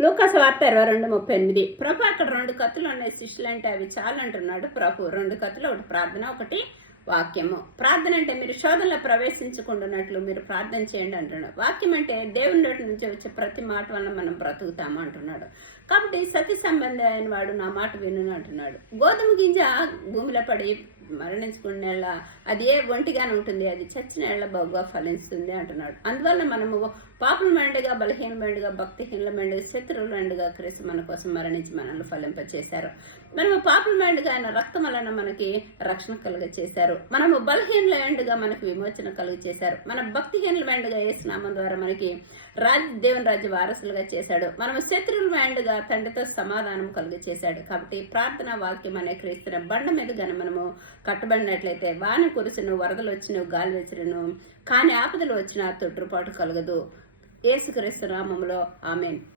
లూకాసు వార్త 22:38. ప్రభు అక్కడ 2 కత్తులు ఉన్నాయి శిష్యులు అంటే అవి చాలు అంటున్నాడు ప్రభు. 2 కత్తులు, ఒకటి ప్రార్థన, ఒకటి వాక్యము. ప్రార్థన అంటే మీరు శోధనలో ప్రవేశించకుండానట్లు మీరు ప్రార్థన చేయండి అంటున్నాడు. వాక్యం అంటే దేవుని నోటి నుంచి వచ్చే ప్రతి మాట వల్ల మనం బ్రతుకుతాము అంటున్నాడు. కాబట్టి సతి సంబంధి అయిన వాడు నా మాట విను అంటున్నాడు. గోధుమ గింజ భూమిలో పడి మరణించుకునే అది ఏ ఒంటిగానే ఉంటుంది, అది చచ్చిన ఏళ్ల బాగుగా ఫలిస్తుంది అంటున్నాడు. అందువల్ల మనము పాపుల మెండుగా, బలహీన మెండుగా, భక్తిహీనుల మెండుగా, శత్రువుల మెండుగా క్రీస్తు మన కోసం మరణించి మనల్ని ఫలింపచేశారు. మనము పాపుల మెండుగా ఆయన రక్తం వలన మనకి రక్షణ కలుగ చేశారు. మనము బలహీనుల మెండుగా మనకు విమోచన కలుగ చేశారు. మన భక్తిహీనుల మెండుగా యేసునామం ద్వారా మనకి దేవుని రాజ్య వారసులుగా చేశాడు. మనము శత్రువుల మెండుగా తండ్రితో సమాధానం కలుగ చేశాడు. కాబట్టి ప్రార్థన వాక్యం అనే క్రీస్తున్న బండ మీద గాని మనము కట్టబడినట్లయితే వాన కురిసిను, వరదలు వచ్చిన, గాలి వచ్చినను, కానీ ఆపదలు వచ్చిన తొట్టుపాటు కలగదు. యేసుక్రీస్తు నామములో ఆమేన్.